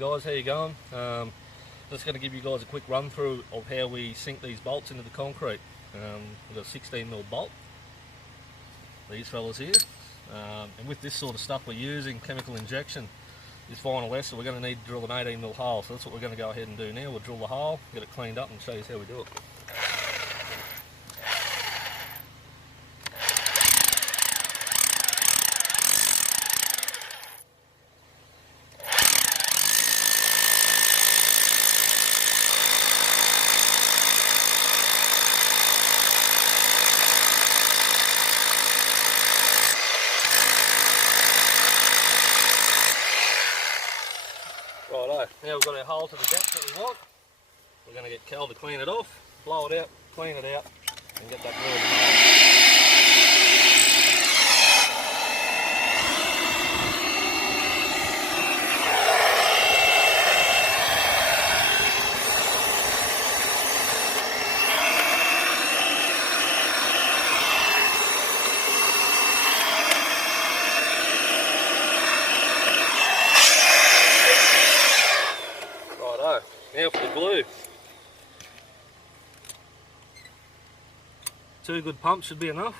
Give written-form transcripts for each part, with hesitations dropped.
Guys, how you going? Just going to give you guys a quick run through of how we sink these bolts into the concrete. We've got a 16mm bolt, these fellas here, and with this sort of stuff we're using, chemical injection is fine or less, so we're going to need to drill an 18mm hole. So that's what we're going to go ahead and do now. We'll drill the hole, get it cleaned up and show you how we do it. Righto, now we've got our hole to the depth that we want. We're going to get Cal to clean it off, blow it out, clean it out, and get that drilled hole. Now for the glue. 2 good pumps should be enough.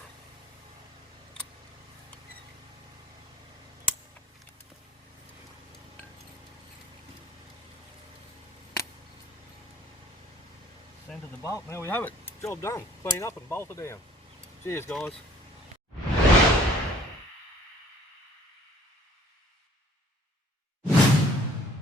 Centre the bolt, there we have it. Job done. Clean up and bolt it down. Cheers guys.